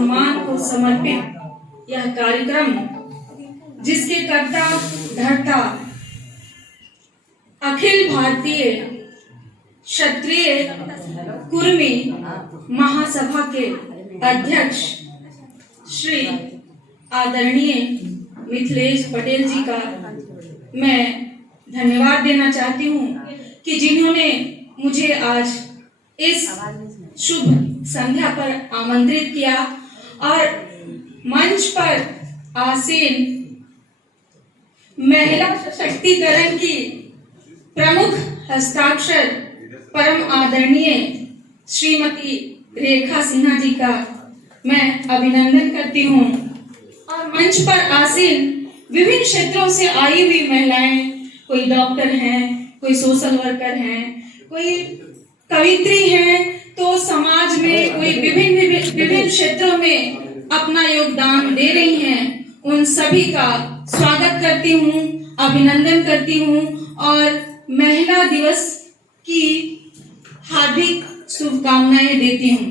सम्मान को समर्पित यह कार्यक्रम, जिसके कर्ता धर्ता अखिल भारतीय क्षत्रिय कुर्मी महासभा के अध्यक्ष श्री आदरणीय मिथिलेश पटेल जी का मैं धन्यवाद देना चाहती हूँ कि जिन्होंने मुझे आज इस शुभ संध्या पर आमंत्रित किया और मंच पर आसीन महिला सशक्तिकरण की प्रमुख हस्ताक्षर परम आदरणीय श्रीमती रेखा सिन्हा जी का मैं अभिनंदन करती हूँ और मंच पर आसीन विभिन्न क्षेत्रों से आई हुई महिलाएं, कोई डॉक्टर हैं, कोई सोशल वर्कर हैं, कोई कवित्री हैं, तो समाज में कोई विभिन्न क्षेत्रों में अपना योगदान दे रही हैं, उन सभी का स्वागत करती हूँ, अभिनंदन करती हूँ और महिला दिवस की हार्दिक शुभकामनाएं देती हूँ।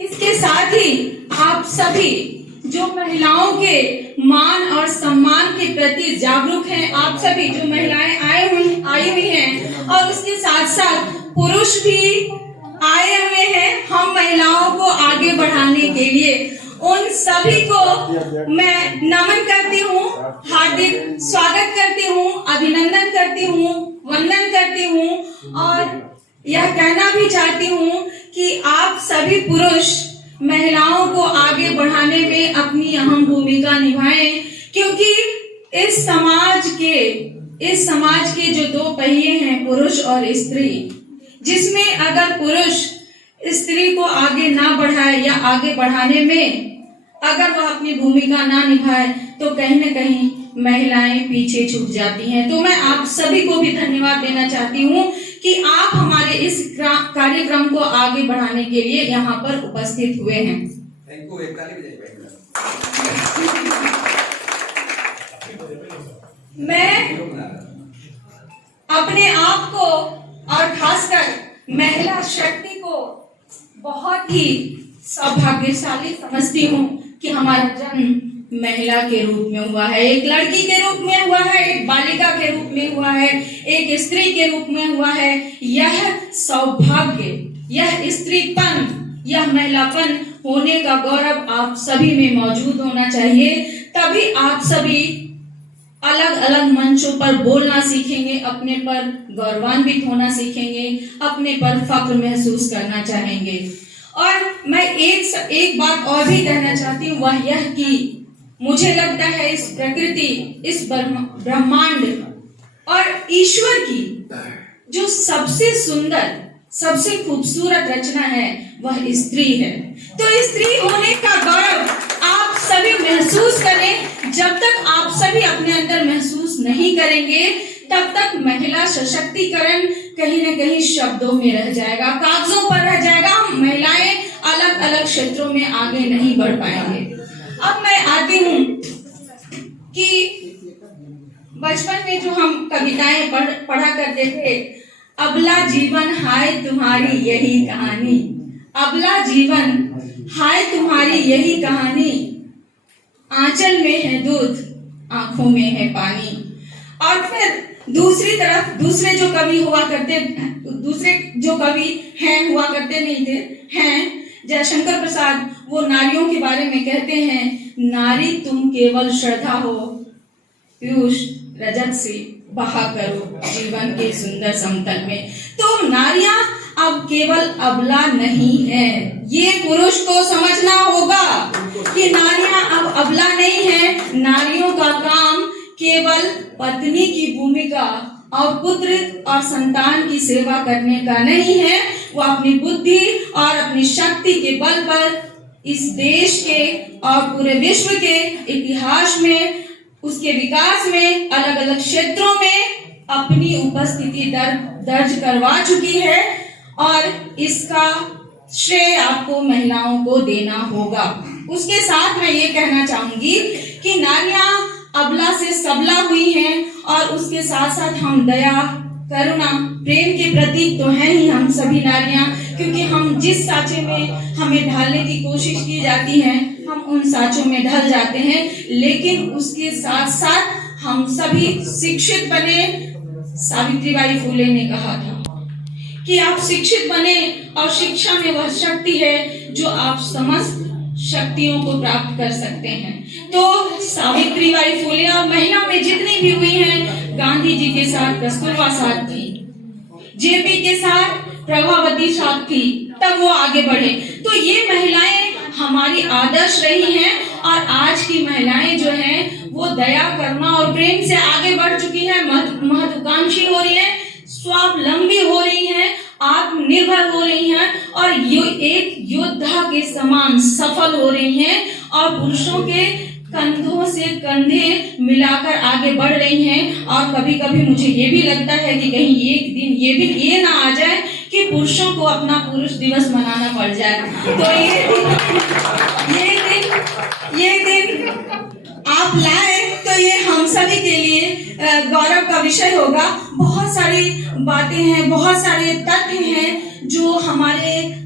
इसके साथ ही आप सभी जो महिलाओं के मान और सम्मान के प्रति जागरूक हैं, आप सभी जो महिलाएं आई हुई हैं और उसके साथ साथ पुरुष भी आए हुए हैं हम महिलाओं को आगे बढ़ाने के लिए, उन सभी को मैं नमन करती हूँ, हार्दिक स्वागत करती हूँ, अभिनंदन करती हूँ, वंदन करती हूँ और यह कहना भी चाहती हूँ कि आप सभी पुरुष महिलाओं को आगे बढ़ाने में अपनी अहम भूमिका निभाएं, क्योंकि इस समाज के जो दो पहिए हैं पुरुष और स्त्री, जिसमें अगर पुरुष स्त्री को आगे ना बढ़ाए या आगे बढ़ाने में अगर वह अपनी भूमिका ना निभाए तो कहीं न कहीं महिलाएं पीछे छूट जाती हैं। तो मैं आप सभी को भी धन्यवाद देना चाहती हूँ कि आप हमारे इस कार्यक्रम को आगे बढ़ाने के लिए यहाँ पर उपस्थित हुए हैं। Thank you. मैं अपने आप को और खासकर महिला शक्ति को बहुत ही सौभाग्यशाली समझती हूँ कि हमारा जन्म महिला के रूप में हुआ है, एक लड़की के रूप में हुआ है, एक बालिका के रूप में हुआ है, एक स्त्री के रूप में हुआ है। यह सौभाग्य, यह स्त्रीपन, यह महिलापन होने का गौरव आप सभी में मौजूद होना चाहिए। तभी आप सभी अलग अलग मंचों पर बोलना सीखेंगे, अपने पर गौरवान्वित होना सीखेंगे, अपने पर फख्र महसूस करना चाहेंगे। और मैं एक बात और भी कहना चाहती हूँ, वह यह कि मुझे लगता है इस प्रकृति, इस ब्रह्मांड और ईश्वर की जो सबसे सुंदर, सबसे खूबसूरत रचना है वह स्त्री है। तो स्त्री होने का गौरव आप सभी महसूस करें। जब तक आप सभी अपने अंदर महसूस नहीं करेंगे तब तक महिला सशक्तिकरण कहीं न कहीं शब्दों में रह जाएगा, कागजों पर रह जाएगा। महिलाएं अलग अलग क्षेत्रों में आगे नहीं बढ़ पाएंगे। अब मैं आती हूँ कि बचपन में जो हम कविताएं पढ़ा करते थे, अबला जीवन हाय तुम्हारी यही कहानी, अबला जीवन हाय तुम्हारी यही कहानी, आंचल में है दूध आंखों में है पानी। और फिर दूसरी तरफ दूसरे जो कवि हुआ करते नहीं थे, हैं जयशंकर प्रसाद, वो नारियों के बारे में कहते हैं, नारी तुम केवल श्रद्धा हो, पीयूष रजत से बहा करो जीवन के सुंदर समतल में। तो नारियां अब केवल अबला नहीं है, ये पुरुष को समझना होगा कि नारियां अब अबला नहीं है। नारियों का काम केवल पत्नी की भूमिका और पुत्र और संतान की सेवा करने का नहीं है, वो अपनी बुद्धि और अपनी शक्ति के बल पर इस देश के और पूरे विश्व के इतिहास में, उसके विकास में, अलग अलग क्षेत्रों में अपनी उपस्थिति दर्ज करवा चुकी है और इसका श्रेय आपको महिलाओं को देना होगा। उसके साथ मैं ये कहना चाहूंगी कि नारियां अबला से सबला हुई हैं और उसके साथ साथ हम दया, करुणा, प्रेम के प्रतीक तो हैं ही हम सभी नारियां, क्योंकि हम जिस सांचे में हमें ढालने की कोशिश की जाती है हम उन साँचों में ढल जाते हैं, लेकिन उसके साथ साथ हम सभी शिक्षित बने। सावित्रीबाई फुले ने कहा था कि आप शिक्षित बने और शिक्षा में वह शक्ति है जो आप समस्त शक्तियों को प्राप्त कर सकते हैं। तो सावित्रीबाई फुले और महिला में जितनी भी हुई हैं, गांधी जी के साथ कस्तूरबा साथ थी, जेपी के साथ प्रभावती साथ थी, तब वो आगे बढ़े। तो ये महिलाएं हमारी आदर्श रही हैं और आज की महिलाएं जो हैं वो दया, करुणा और प्रेम से आगे बढ़ चुकी हैं, महत्वाकांक्षी हो रही हैं, स्वावलंबी हो रही हैं, आत्मनिर्भर हो रही हैं और एक योद्धा के समान सफल हो रही हैं और पुरुषों के कंधों से कंधे मिलाकर आगे बढ़ रही हैं। और कभी कभी मुझे ये भी लगता है कि कहीं एक दिन ये ना आ जाए कि पुरुषों को अपना पुरुष दिवस मनाना पड़ जाए। तो ये दिन आप लाए तो ये हम सभी के लिए गौरव का विषय होगा। बहुत सारी बातें हैं, बहुत सारे तथ्य हैं जो हमारे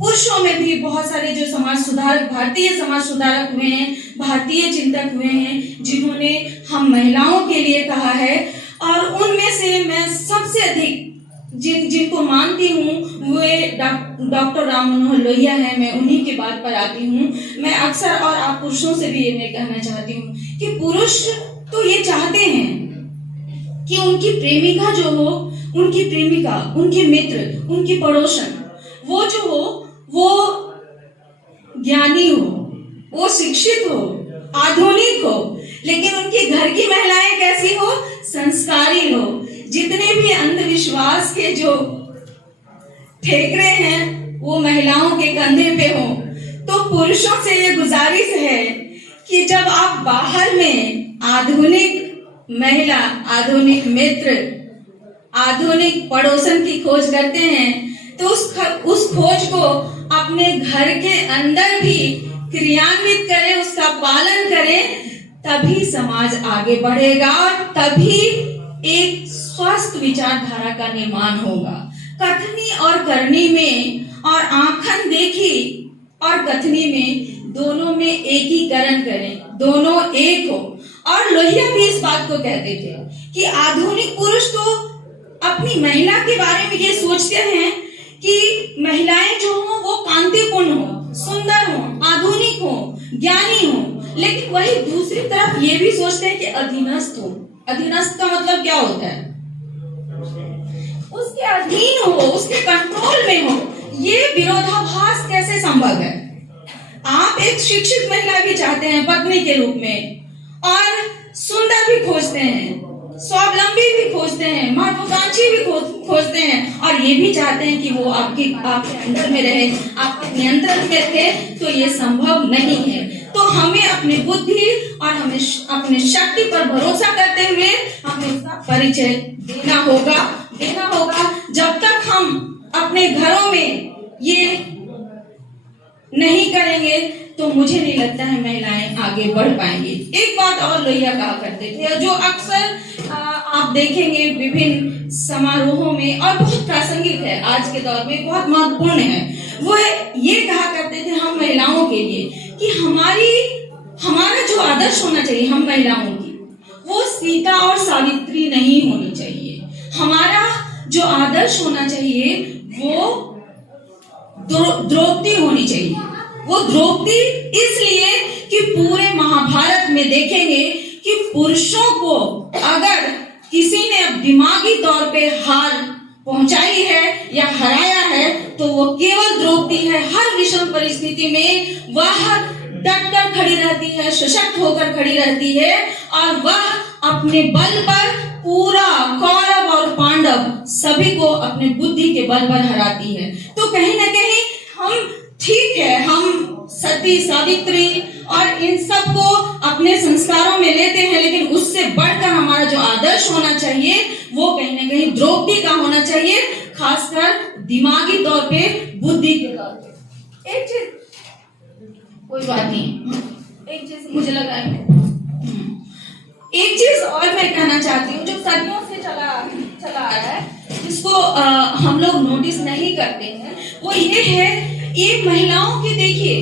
पुरुषों में भी बहुत सारे जो समाज सुधारक, भारतीय समाज सुधारक हुए हैं, भारतीय चिंतक हुए हैं, जिन्होंने हम महिलाओं के लिए कहा है। और उनमें से मैं सबसे अधिक जिनको मानती हूँ वे डॉक्टर राम मनोहर लोहिया है। मैं उन्हीं के बात पर आती हूँ। मैं अक्सर, और आप पुरुषों से भी ये मैं कहना चाहती हूँ कि पुरुष तो ये चाहते हैं कि उनकी प्रेमिका जो हो, उनकी प्रेमिका, उनके मित्र, उनकी पड़ोसन, वो जो हो वो ज्ञानी हो, वो शिक्षित हो, आधुनिक हो, लेकिन उनकी घर की महिलाएं कैसी हो? संस्कारी हो। जितने भी अंधविश्वास के जो ठेकरे हैं वो महिलाओं के कंधे पे हो। तो पुरुषों से ये गुजारिश है कि जब आप बाहर में आधुनिक महिला, आधुनिक मित्र, आधुनिक पड़ोसन की खोज करते हैं तो उस खोज को अपने घर के अंदर भी क्रियान्वित करें, उसका पालन करें, तभी समाज आगे बढ़ेगा और तभी एक स्वस्थ विचारधारा का निर्माण होगा। कथनी और करनी में और आंखन देखी और कथनी में दोनों में एकीकरण करें, दोनों एक हो। और लोहिया भी इस बात को कहते थे कि आधुनिक पुरुष तो अपनी महिला के बारे में ये सोचते हैं कि महिलाएं जो हो वो कांतिपूर्ण हो, सुंदर हो, आधुनिक हो, ज्ञानी हो, लेकिन वही दूसरी तरफ ये भी सोचते हैं कि अधीनस्थ हो। अधीनस्थ का मतलब क्या होता है? उसके अधीन हो, उसके कंट्रोल में हो। ये विरोधाभास कैसे संभव है? आप एक शिक्षित महिला भी चाहते हैं पत्नी के रूप में, और सुंदर भी खोजते हैं, स्वावलंबी भी खोजते हैं, महत्वाकांक्षी भी खोजते हैं, और ये भी चाहते हैं कि वो आपके अंदर में रहे, आपके नियंत्रण में रहे। तो ये संभव नहीं है। तो हमें अपनी बुद्धि और हमें अपने शक्ति पर भरोसा करते हुए हमें उसका परिचय देना होगा। जब तक हम अपने घरों में ये नहीं करेंगे तो मुझे नहीं लगता है महिलाएं आगे बढ़ पाएंगी। एक बात और लोहिया कहा करते थे, जो अक्सर आप देखेंगे विभिन्न समारोहों में और बहुत प्रासंगिक है, आज के दौर में बहुत महत्वपूर्ण है। वो ये कहा करते थे हम महिलाओं के लिए कि हमारा जो आदर्श होना चाहिए हम महिलाओं की, वो सीता और सावित्री नहीं होनी चाहिए। हमारा जो आदर्श होना चाहिए वो द्रौपदी होनी चाहिए। वो द्रौपदी इसलिए कि पूरे महाभारत में देखेंगे कि पुरुषों को अगर किसी ने दिमागी तौर पे हार पहुंचाई है या हराया है तो वो केवल द्रौपदी है। हर विषम परिस्थिति में वह डटकर खड़ी रहती है, सशक्त होकर खड़ी रहती है, और वह अपने बल पर पूरा कौरव और पांडव सभी को अपने बुद्धि के बल पर हराती है। तो कहीं ना कहीं हम ठीक है, हम सती, सावित्री और इन सब को अपने संस्कारों में लेते हैं, लेकिन उससे बढ़कर हमारा जो आदर्श होना चाहिए वो कहीं ना कहीं द्रौपदी का होना चाहिए, खासकर दिमागी तौर पे, बुद्धि के तौर पे। एक चीज, कोई बात नहीं, एक चीज मुझे लगा एक चीज और मैं कहना चाहती हूँ जो सदियों से चला आ रहा है, जिसको हम लोग नोटिस नहीं करते हैं, वो ये है, ये महिलाओं की देखिए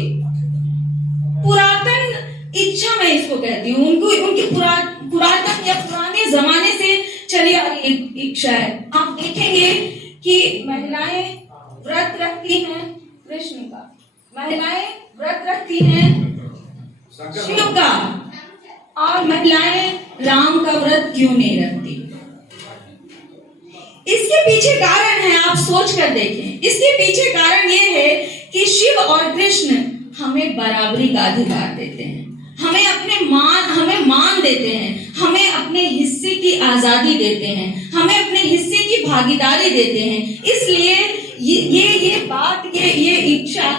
इच्छा मैं इसको कहती हूँ, उनकी पुरातन या पुराने जमाने से चली आ रही इच्छा है। आप देखेंगे कि महिलाएं व्रत रखती हैं कृष्ण का, महिलाएं व्रत रखती हैं शिव का, और महिलाएं राम का व्रत क्यों नहीं रखती? इसके पीछे कारण है, आप सोच कर देखें। इसके पीछे कारण ये है कि शिव और कृष्ण हमें बराबरी का अधिकार देते हैं, हमें मान देते हैं, हमें अपने हिस्से की आजादी देते हैं, हमें अपने हिस्से की भागीदारी देते हैं। इसलिए ये इच्छा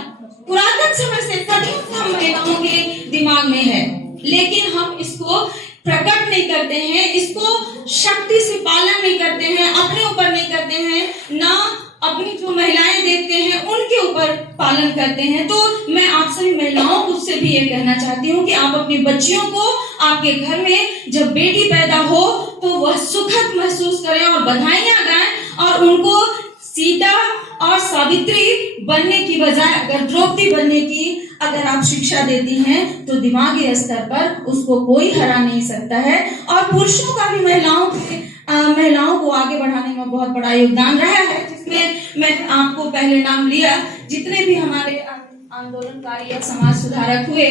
पुरातन समय से सदियों से हम महिलाओं के दिमाग में है, लेकिन हम इसको प्रकट नहीं करते हैं, इसको शक्ति से पालन नहीं करते हैं, अपने ऊपर नहीं करते हैं, ना अपनी जो महिलाएं देखते हैं उनके ऊपर पालन करते हैं। तो मैं आप सभी महिलाओं को उससे भी ये कहना चाहती हूँ कि आप अपनी बच्चियों को आपके घर में जब बेटी पैदा हो तो वह सुखद महसूस करें और बधाइयां गाएं, और उनको सीता और सावित्री बनने की बजाय अगर द्रौपदी बनने की अगर आप शिक्षा देती हैं तो दिमागी स्तर पर उसको कोई हरा नहीं सकता है। और पुरुषों का भी महिलाओं को आगे बढ़ाने में बहुत बड़ा योगदान रहा है, जिसमें मैं आपको पहले नाम लिया। जितने भी हमारे आंदोलनकारी या समाज सुधारक हुए,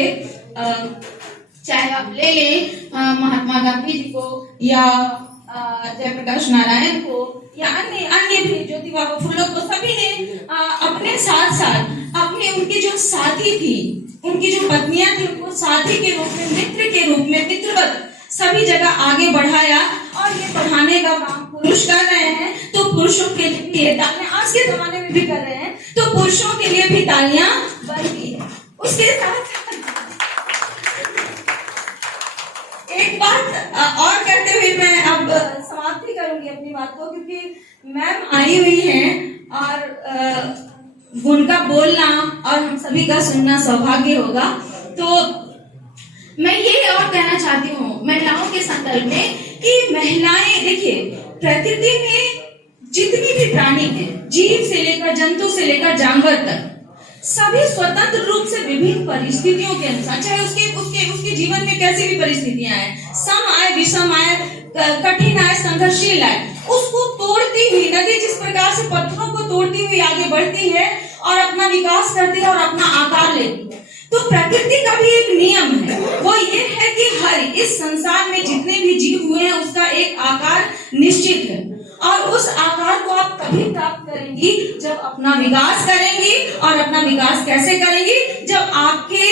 चाहे आप ले लें महात्मा गांधी जी को या जयप्रकाश नारायण को या अन्य भी ज्योतिबा फुले को, सभी ने अपने साथ साथ अपने उनकी जो साथी थी, उनकी जो पत्नियां थी, उनको साथी के रूप में, मित्र के रूप में, मित्रवत सभी जगह आगे बढ़ाया। और ये बढ़ाने का काम पुरुष कर रहे हैं तो पुरुषों के लिए भी ये तालियां आज के जमाने में भी कर रहे हैं, तो पुरुषों के लिए भी तालियां बनती है। उसके साथ एक बात और करते हुए मैं अब समाप्ति करूंगी अपनी बात को, क्योंकि मैम आई हुई हैं और उनका बोलना और हम सभी का सुनना सौभाग्य होगा। तो मैं ये और कहना चाहती हूँ महिलाओं के संदर्भ में कि महिलाएं, देखिए, प्रकृति में जितनी भी प्राणी हैं, जीव से लेकर जंतु से लेकर जानवर तक, सभी स्वतंत्र रूप से विभिन्न परिस्थितियों के अनुसार, चाहे उसके जीवन में कैसी भी परिस्थितियां आए, सम आए, विषम आए, कठिन आए, संघर्षशील आए, उसको तोड़ती हुई नदी जिस प्रकार से पत्थरों को तोड़ती हुई आगे बढ़ती है और अपना विकास करती है और अपना आकार लेती है, तो प्रकृति का भी एक नियम है, वो ये है कि हर इस संसार में जितने भी जीव हुए हैं उसका एक आकार निश्चित है, और उस आकार को आप तभी प्राप्त करेंगी जब अपना विकास करेंगी। और अपना विकास कैसे करेंगी? जब आपके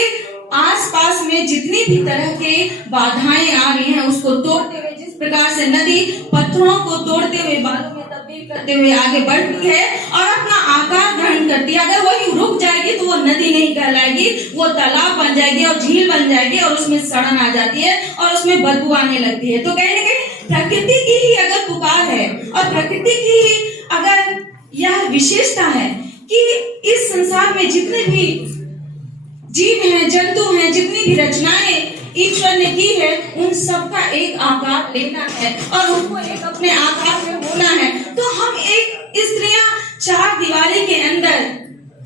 आसपास में जितनी भी तरह के बाधाएं आ रही हैं उसको तोड़ते हुए, जिस प्रकार से नदी पत्थरों को तोड़ते हुए बालू में तब्दील करते हुए आगे बढ़ती है और अपना आकार ग्रहण करती है। अगर वही रुक जाएगी तो वो नदी नहीं कहलाएगी, वो तालाब बन जाएगी और झील बन जाएगी और उसमें सड़न आ जाती है और उसमें बदबू आने लगती है। तो कहीं ना कहीं प्रकृति की ही अगर पुकार है और प्रकृति की ही अगर यह विशेषता है कि इस संसार में जितने भी जीव हैं, जंतु हैं, जितनी भी रचनाएं ईश्वर ने की है, उन सबका एक आकार लेना है और उनको एक अपने आकार में होना है। तो हम एक स्त्रियां चार दीवारी के अंदर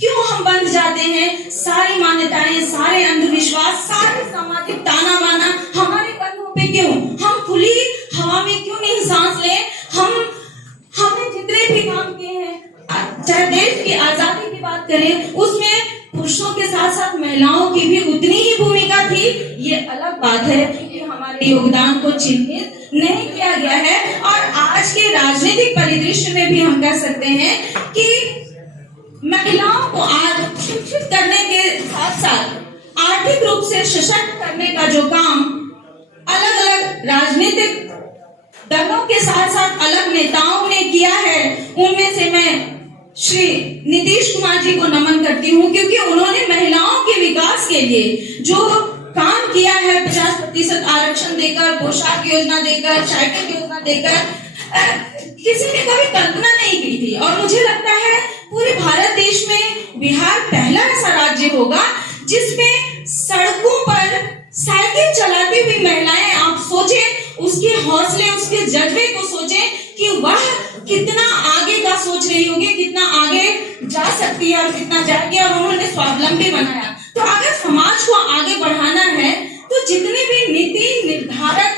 क्यों हम बंध जाते हैं? सारी मान्यताएं, सारे अंधविश्वास, सारे सामाजिक ताना बाना हमारे कंधों पे क्यों? हम खुली हवा में क्यों नहीं सांस लें? हमने जितने भी काम किए हैं, चाहे देश की आजादी की बात करें, उसमें पुरुषों के साथ साथ महिलाओं की भी उतनी ही भूमिका थी। ये अलग बात है कि हमारे योगदान को चिन्हित नहीं किया गया है। और आज के राजनीतिक परिदृश्य में भी हम कह सकते हैं कि महिलाओं को आज शिक्षित करने के साथ साथ आर्थिक रूप से सशक्त करने का जो काम अलग अलग राजनीतिक दलों के साथ साथ अलग नेताओं ने किया है, उनमें से मैं श्री नीतीश कुमार जी को नमन करती हूँ, क्योंकि उन्होंने महिलाओं के विकास के लिए जो काम किया है, 50% आरक्षण देकर, पोशाक योजना देकर, साइकिल योजना देकर, किसी ने कभी कल्पना नहीं की थी। और मुझे लगता है पूरे भारत देश में बिहार पहला ऐसा राज्य होगा जिसमें सड़कों पर साइकिल चलाती हुई महिलाएं, आप सोचें उसके हौसले, उसके जज्बे को सोचें कि वह कितना आगे का सोच रही होगी, कितना आगे जा सकती है और कितना जाएगी, और उन्होंने स्वावलंबी बनाया। तो अगर समाज को आगे बढ़ाना है तो जितने भी नीति निर्धारक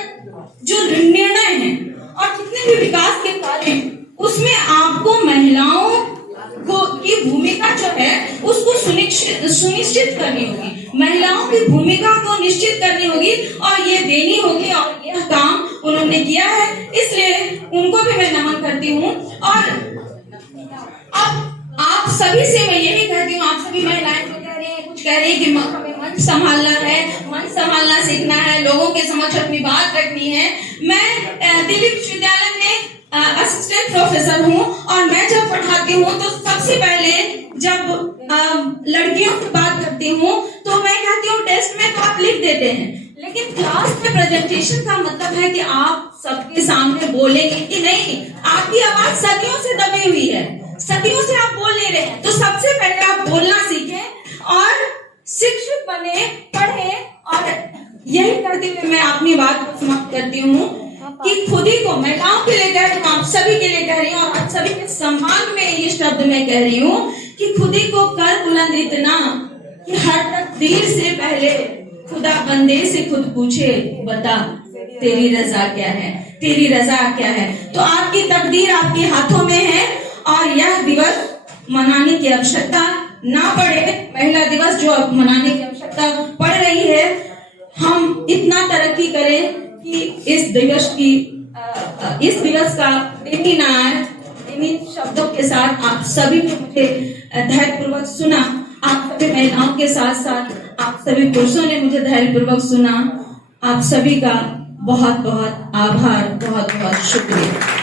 जो निर्णय हैं और जितने भी विकास के कार्य हैं, उसमें आपको महिलाओं की भूमिका जो है उसको सुनिश्चित करनी होगी, महिलाओं की भूमिका को निश्चित करनी होगी और ये देनी होगी, और यह काम उन्होंने किया है, इसलिए उनको भी मैं नमन करती हूँ। और अब आप सभी से मैं यही कहती हूँ, आप सभी महिलाएं जो कह रही हैं, कुछ कह रही है कि हमें मंच संभालना है, मंच संभालना सीखना है, लोगों के समक्ष अपनी बात रखनी है। मैं दिल्ली विश्वविद्यालय में असिस्टेंट प्रोफेसर हूँ और मैं जब पढ़ाती हूँ तो सबसे पहले जब लड़कियों की बात करती हूँ तो मैं कहती हूँ टेस्ट में तो आप लिख देते हैं, लेकिन क्लास में प्रेजेंटेशन का मतलब है कि आप सबके सामने बोलेंगे कि नहीं, आपकी आवाज सदियों से दबी हुई है, सदियों से आप बोल नहीं रहे हैं। तो सबसे पहले आप बोलना सीखें और शिक्षित बने, पढ़े। और यही करते हुए मैं अपनी बात को समाप्त करती हूँ कि खुद ही को महिलाओं के लिए कह रही हूँ, आप सभी के लिए कह रही हूँ और आप सभी के सम्मान में ये शब्द मैं कह रही हूँ कि खुद ही को कर बुलंद इतना कि हर तकदीर से पहले खुदा बंदे से खुद पूछे, बता तेरी रजा क्या है, तेरी रजा क्या है। तो आपकी तकदीर आपके हाथों में है और यह दिवस मनाने की आवश्यकता ना पड़े, महिला दिवस जो अब मनाने की आवश्यकता पड़ रही है, हम इतना तरक्की करें कि इस दिवस का दिन ही ना आए। इन्हीं शब्दों के साथ आप सभी ने मुझे धैर्यपूर्वक सुना, आप सभी महिलाओं के साथ साथ आप सभी पुरुषों ने मुझे धैर्यपूर्वक सुना। आप सभी का बहुत बहुत आभार, बहुत बहुत शुक्रिया।